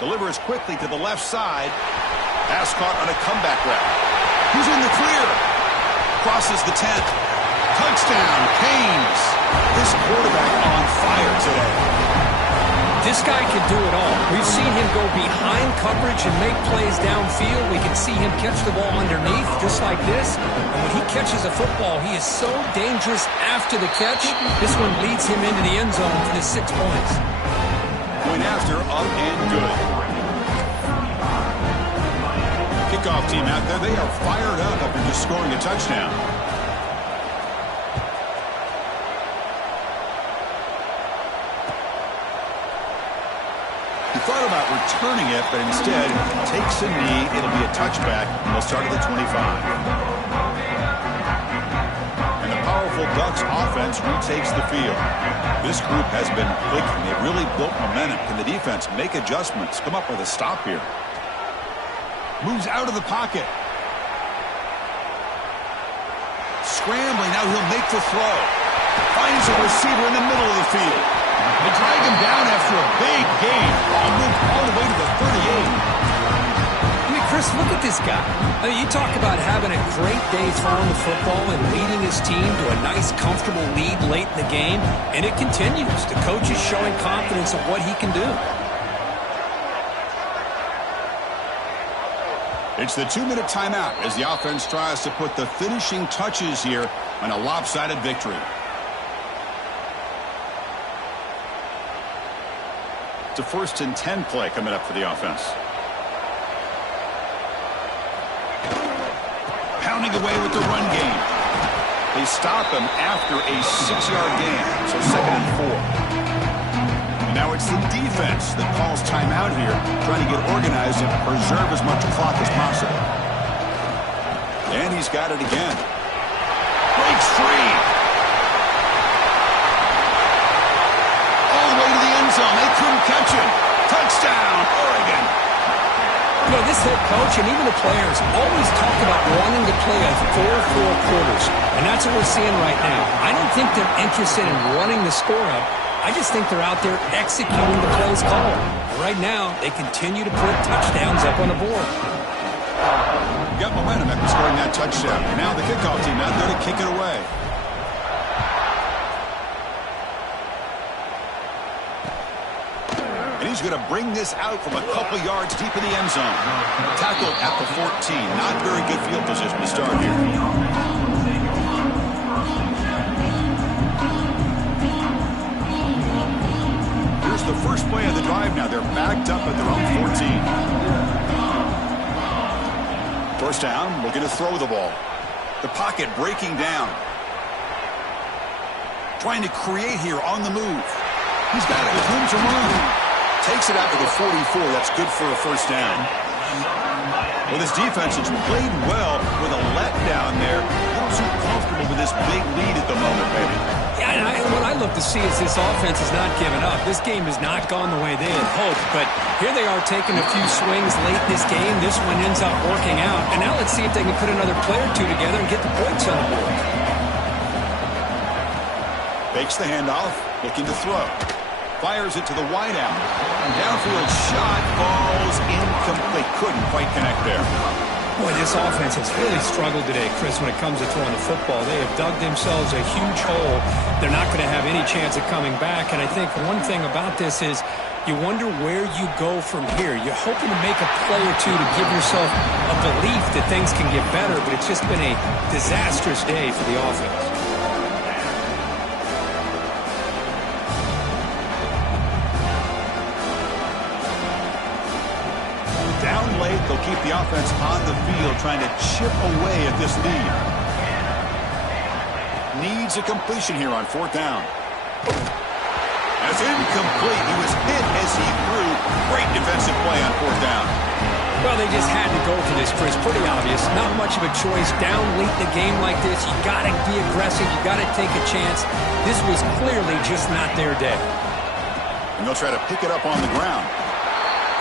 Delivers quickly to the left side. Pass caught on a comeback route. Who's in the clear? Crosses the 10. Touchdown, Canes. This quarterback on fire today. This guy can do it all. We've seen him go behind coverage and make plays downfield. We can see him catch the ball underneath just like this. And when he catches a football, he is so dangerous after the catch. This one leads him into the end zone for the 6 points. Point after, up and good. Kickoff team out there, they are fired up after just scoring a touchdown. He thought about returning it, but instead takes a knee. It'll be a touchback, and they'll start at the 25. And the powerful Ducks offense retakes the field. This group has been clicking. They've really built momentum. Can the defense make adjustments? Come up with a stop here. Moves out of the pocket. Scrambling, now he'll make the throw. Finds a receiver in the middle of the field. They drag him down after a big gain. Ball moved all the way to the 38. I mean, Chris, look at this guy. I mean, you talk about having a great day throwing the football and leading his team to a nice, comfortable lead late in the game, and it continues. The coach is showing confidence of what he can do. It's the 2-minute timeout as the offense tries to put the finishing touches here on a lopsided victory. It's a 1st and 10 play coming up for the offense. Pounding away with the run game. They stop him after a 6-yard gain, so 2nd and 4. And now it's the defense that calls timeout here, trying to get organized and preserve as much clock as possible. And he's got it again. Breaks free. All the way to the end zone. They couldn't catch him. Touchdown, Oregon. You know, this head coach and even the players always talk about wanting to play a 4-4 quarters, and that's what we're seeing right now. I don't think they're interested in running the score up. I just think they're out there executing the plays called. Right now, they continue to put touchdowns up on the board. Got momentum after scoring that touchdown. Now the kickoff team out there to kick it away. And he's going to bring this out from a couple yards deep in the end zone. Tackled at the 14. Not very good field position to start here. Here's the first play of the drive now. They're backed up at their own 14. First down, looking to throw the ball. The pocket breaking down. Trying to create here on the move. He's got it with room to run. Takes it out to the 44. That's good for a first down. Well, this defense has played well with a letdown there. Not too comfortable with this big lead at the moment, baby. Yeah, and what I look to see is this offense has not given up. This game has not gone the way they had hoped, but here they are taking a few swings late in this game. This one ends up working out, and now let's see if they can put another play or two together and get the points on the board. Fakes the handoff, looking to throw. Fires it to the wideout. Downfield shot falls incomplete. Couldn't quite connect there. Boy, this offense has really struggled today, Chris, when it comes to throwing the football. They have dug themselves a huge hole. They're not going to have any chance of coming back. And I think one thing about this is you wonder where you go from here. You're hoping to make a play or two to give yourself a belief that things can get better, but it's just been a disastrous day for the offense. Down late, they'll keep the offense on the field, trying to chip away at this lead. Needs a completion here on 4th down. That's incomplete. He was hit as he threw. Great defensive play on 4th down. Well, they just had to go for this, Chris. Pretty obvious. Not much of a choice. Down late in the game like this, you got to be aggressive. You got to take a chance. This was clearly just not their day. And they'll try to pick it up on the ground.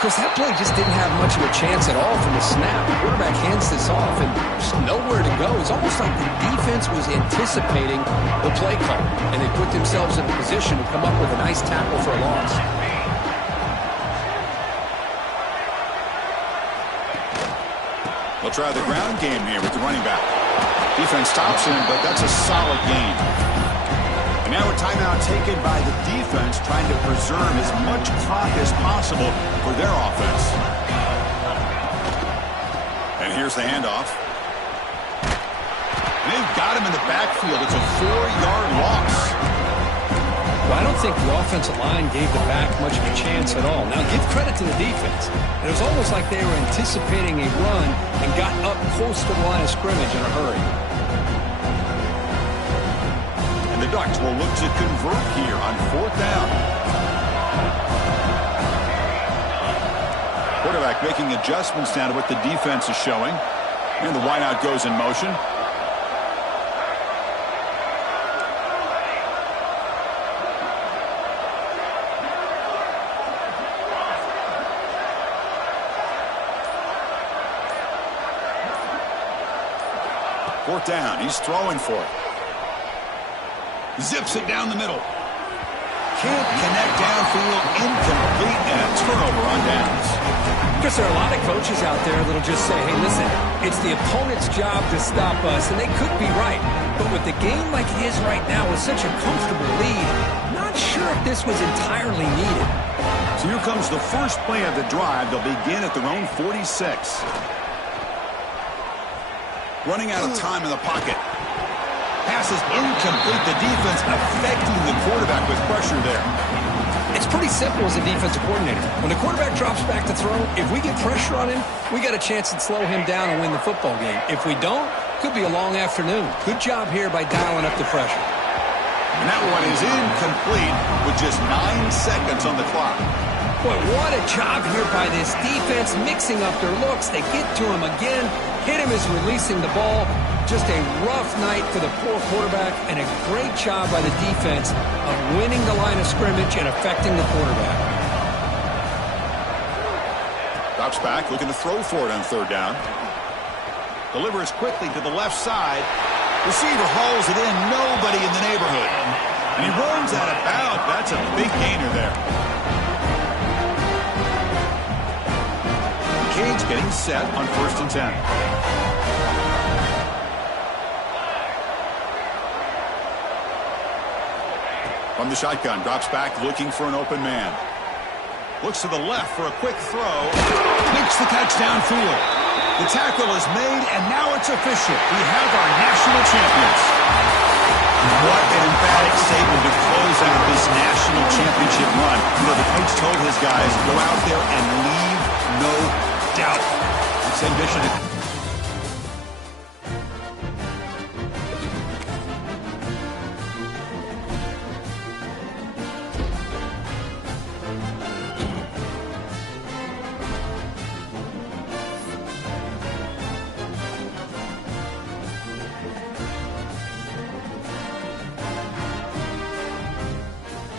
Chris, that play just didn't have much of a chance at all from the snap. The quarterback hands this off, and there's nowhere to go. It's almost like the defense was anticipating the play call, and they put themselves in a position to come up with a nice tackle for a loss. They'll try the ground game here with the running back. Defense stops him, but that's a solid gain. And now a timeout taken by the defense, trying to preserve as much clock as possible for their offense. And here's the handoff. And they've got him in the backfield. It's a 4-yard loss. Well, I don't think the offensive line gave the back much of a chance at all. Now, give credit to the defense. It was almost like they were anticipating a run and got up close to the line of scrimmage in a hurry. The Ducks will look to convert here on 4th down. Quarterback making adjustments now to what the defense is showing. And the wideout goes in motion. Fourth down. He's throwing for it. Zips it down the middle. Can't connect downfield. Incomplete, and a turnover on downs. Because there are a lot of coaches out there that'll just say, hey, listen, it's the opponent's job to stop us, and they could be right. But with the game like it is right now with such a comfortable lead, not sure if this was entirely needed. So here comes the first play of the drive. They'll begin at their own 46. Running out of time in the pocket. Pass is incomplete. The defense affecting the quarterback with pressure there. It's pretty simple as a defensive coordinator. When the quarterback drops back to throw, if we get pressure on him, we got a chance to slow him down and win the football game. If we don't, could be a long afternoon. Good job here by dialing up the pressure. And that one is incomplete with just 9 seconds on the clock. Boy, what a job here by this defense, mixing up their looks. They get to him again. Hit him as releasing the ball. Just a rough night for the poor quarterback, and a great job by the defense of winning the line of scrimmage and affecting the quarterback. Drops back, looking to throw for it on third down. Delivers quickly to the left side. Receiver hauls it in. Nobody in the neighborhood. And he runs out of bounds. That's a big gainer there. Cage getting set on 1st and 10. From the shotgun, drops back looking for an open man. Looks to the left for a quick throw. Makes the catch downfield. The tackle is made, and now it's official. We have our national champions. What an emphatic statement to close out this national championship run. You know, the coach told his guys, go out there and leave no doubt. It's a mission.